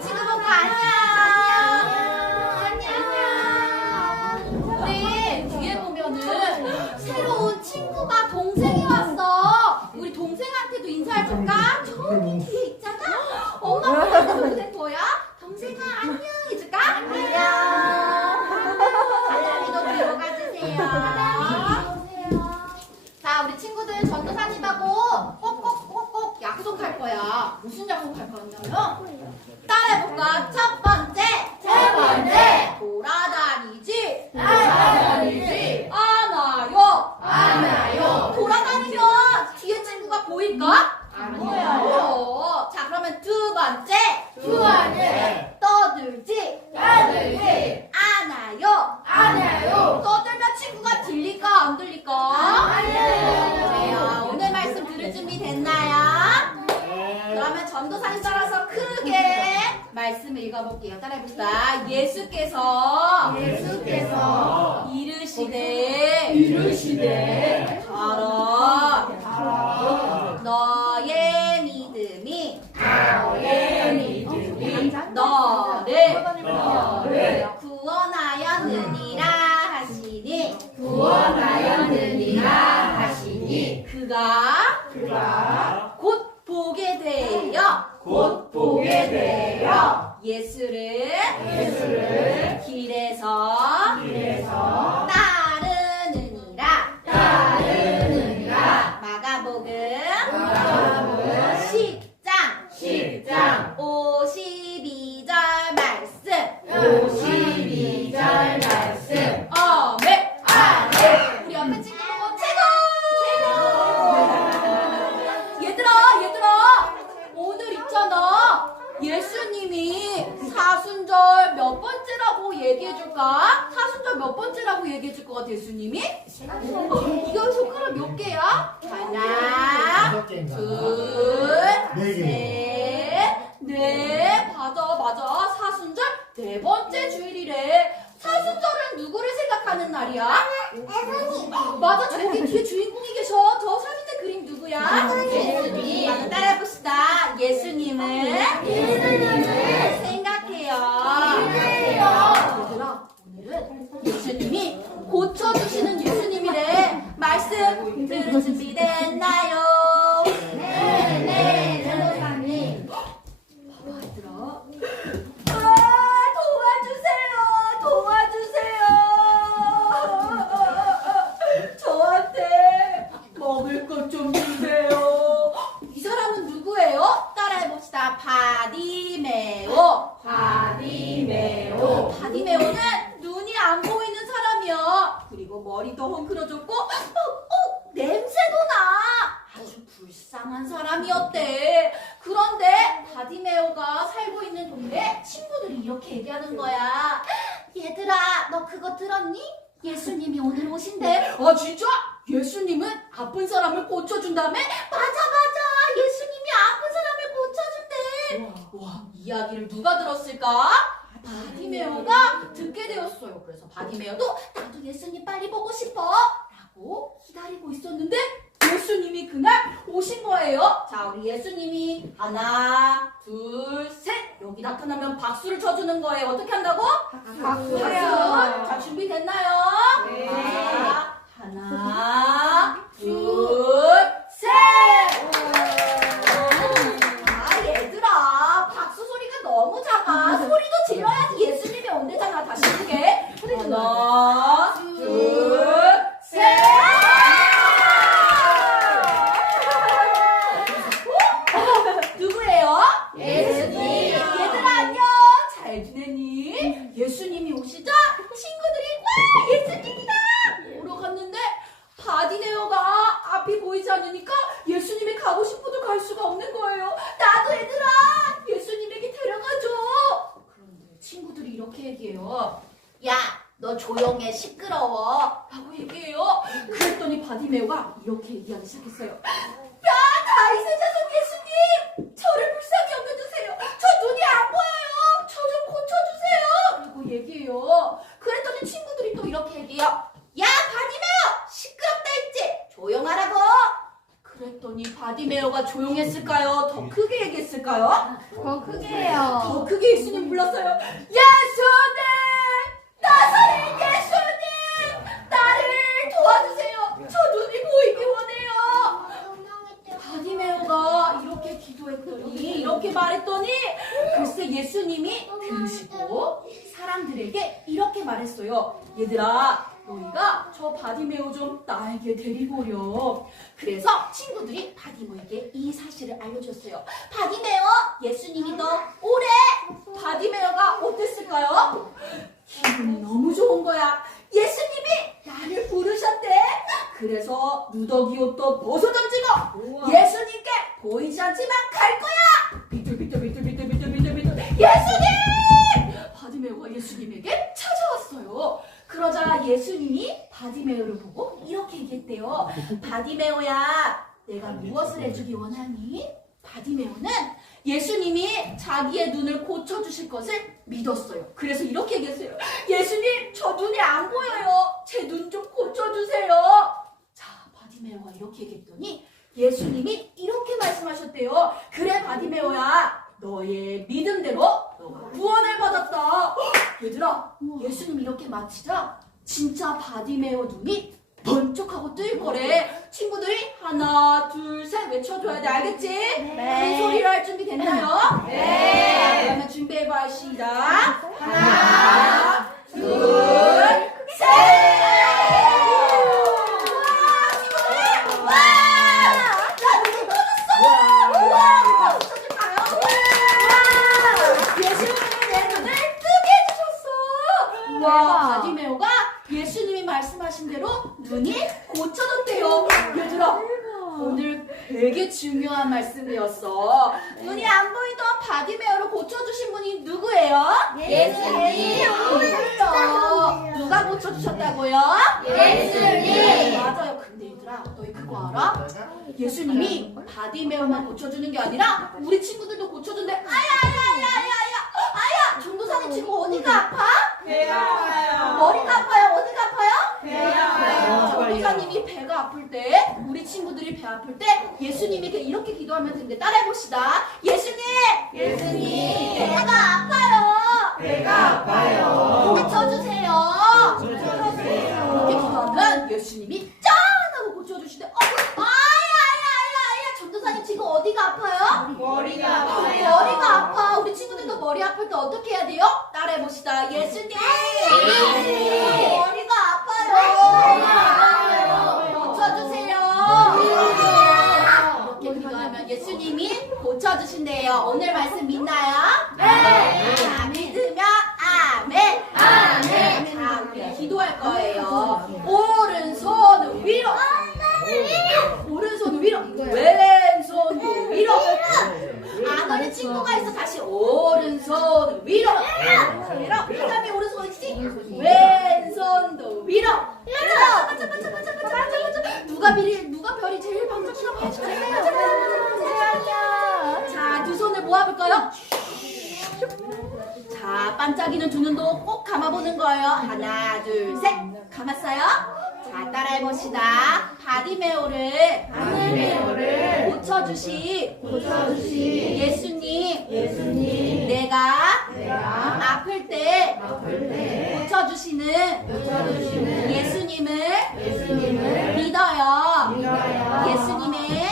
친구들 안녕. 안녕. 우리 뒤에 보면은 새로운 친구가 동생이 왔어. 우리 동생한테도 인사해줄까? 저기 뒤에 있잖아. 엄마가 동생 보여? 동생아 안녕 해줄까? 안녕. 알람이도 들어가 주세요. 자, 우리 친구들 전도사님하고 꼭꼭꼭꼭 약속할 거야. 무슨 약속할 거냐면 따라해볼까? 첫 번째, 첫 번째. 돌아다니지, 돌아다니지. 않아요. 않아요. 돌아다니면 뒤에 친구가 보일까? 안 보여요. 자, 그러면 두 번째, 두 번째. 떠들지, 떠들지. 않아요. 않아요. 떠들면 친구가 들릴까 안 들릴까? 안 들려요. 그래요. 오늘 말씀 들을 준비 됐나요? 그러면 전도사님 따라서 크게 말씀을 읽어볼게요. 따라해봅시다. 예수께서 예수께서 이르시되 이르시되 가라 가라. 너의 믿음이 너의 믿음이 너를 너를 구원하였느니라 하시니 구원하였느니라 하시니 그가 그가 예수님이 사순절 몇 번째라고 얘기해줄까? 사순절 몇 번째라고 얘기해줄 것 같아 예수님이? 이거 손가락 몇 개야? 하나? 둘, 네 개. 셋, 넷. 맞아, 맞아. 사순절 네 번째 주일이래. 사순절은 누구를 생각하는 날이야? 맞아, 저기 뒤에 주인 머리도 헝클어졌고 어, 어, 냄새도 나 아주 불쌍한 사람이었대 그런데 바디메오가 살고 있는 동네에 친구들이 이렇게 얘기하는 거야 얘들아 너 그거 들었니? 예수님이 오늘 오신대 아 진짜? 예수님은 아픈 사람을 고쳐준다며? 맞아 맞아 예수님이 아픈 사람을 고쳐준대 와 이야기를 누가 들었을까? 바디메오가 듣게 되었어요 그래서 바디메오도 나도 예수님 빨리 보고 싶어 라고 기다리고 있었는데 예수님이 그날 오신 거예요. 자, 우리 예수님이 하나, 둘, 셋 여기 나타나면 박수를 쳐주는 거예요. 어떻게 한다고? 박수. 자, 준비됐나요? 네. 자, 하나, 둘, 셋. 아, 얘들아, 박수 소리가 너무 작아. 소리도 질러야지 예수님이 온대잖아. 다시 크게. 하나, 둘, 셋. 누구예요? 예수님. 얘들아 안녕. 잘 지내니? 예수님이 오시자 친구들이 와 예수님이다. 보러 갔는데 바디네어가 앞이 보이지 않으니까 예수님이 가고 싶어도 갈 수가 없는 거예요. 나도 얘들아 예수님에게 데려가줘. 그런데 친구들이 이렇게 얘기해요. 야, 너 조용해 시끄러워. 라고 얘기해요. 그랬더니 바디메오가 이렇게 얘기하기 시작했어요. 야, 다이 세자 성 예수님! 저를 불쌍히 여겨주세요. 저 눈이 안 보여요. 저 좀 고쳐주세요. 그리고 얘기해요. 그랬더니 친구들이 또 이렇게 얘기해요. 야, 바디메오! 시끄럽다 했지? 조용하라고. 그랬더니 바디메오가 조용했을까요? 더 크게 얘기했을까요? 더 크게요. 더 크게 예수님 불렀어요. 예수님! 나사렛 예수님! 나를 도와주세요. 저 눈이 보이기 원해요. 바디메오가 이렇게 기도했더니 이렇게 말했더니 글쎄 예수님이 들으시고 사람들에게 이렇게 말했어요. 얘들아 너희가 저 바디메오 좀 나에게 데리고 오렴. 그래서 친구들이 바디메오에게 이 사실을 알려줬어요. 바디메오 예수님이 너 오래 바디메오가 어땠을까요? 기분이 너무 좋은 거야. 예수님이 나를 부르셨대. 그래서 누더기 옷도 벗어 던지고 예수님께 보이지 않지만 갈 거야. 비뚤비뚤비뚤비뚤비뚤비뚤 예수님! 바디메오가 예수님에게 찾아왔어요. 그러자 예수님이 바디메오를 보고 이렇게 얘기했대요. 바디메오야, 내가 무엇을 해주기 원하니? 바디메오는 예수님이 자기의 눈을 고쳐주실 것을 믿었어요. 그래서 이렇게 얘기했어요. 예수님, 저 눈이 안 보여요. 제 눈 좀 고쳐주세요. 자, 바디메오가 이렇게 얘기했더니 예수님이 이렇게 말씀하셨대요. 그래, 바디메오야. 너의 믿음대로 너가 구원을 받았다. 헉, 얘들아, 예수님 이렇게 마치자 진짜 바디메오 눈이 번쩍하고 뜰 거래. 친구들이 하나, 둘, 셋 외쳐줘야 돼. 알겠지? 큰 소리로 할 준비 됐나요? 네. 그러면 준비해봐. 시작. 하나, 둘, 셋. 와, 친구들. 와, 나 눈이 떠졌어. 우와, 박수 쳐줄까요? 와, 예수님이 내 눈을 뜨게 해주셨어. 와, 대박. 바디메오가 예수님이 말씀하신 대로 눈이 고쳐졌대요. 얘들아, 오늘 되게 중요한 말씀이었어. 눈이 안 보이던 바디메어를 고쳐주신 분이 누구예요? 예수님. 맞아요. 누가 고쳐주셨다고요? 예수님. 맞아요. 근데 얘들아, 너희 그거 알아? 예수님이 바디메어만 고쳐주는 게 아니라 우리 친구들도 고쳐준대. 아야, 아야, 아야, 아야, 아야. 아야, 전도사님 지금 어디가 아파? 배가 아파요. 머리가 아파요? 어디가 아파요? 배가 아파요. 전도사님이 배가 아플 때, 우리 친구들이 배 아플 때 예수님에게 이렇게 기도하면 되는데 따라해 봅시다. 예수님! 예수님. 배가 아파요! 배가 아파요. 고쳐주세요! 고쳐주세요. 이렇게 기도하면 예수님이 고쳐주신대요. 오늘 말씀 믿나요? 네. 자, 믿으면 아멘. 아멘. 자, 우리 기도할 거예요. 오른손 위로. 오른손 위로. 왼손 위로. 안 오는 친구가 있어. 다시 오른손 위로. 위로. 그다음에 오른손? 왼손도 위로. 맞아, 맞아, 맞아. 누가 별이 누가 별이 제일 반짝이나 봐주세요. 볼까요? 자, 반짝이는 두 눈도 꼭 감아보는 거예요. 하나, 둘, 셋. 감았어요? 자, 따라해봅시다. 바디메오를, 바디메오를 고쳐주시, 고쳐주신 예수님, 예수님. 내가 내가 아플 때 아플 때 고쳐주시는 고쳐주시는 예수님을 예수님을 믿어요. 믿어요. 예수님의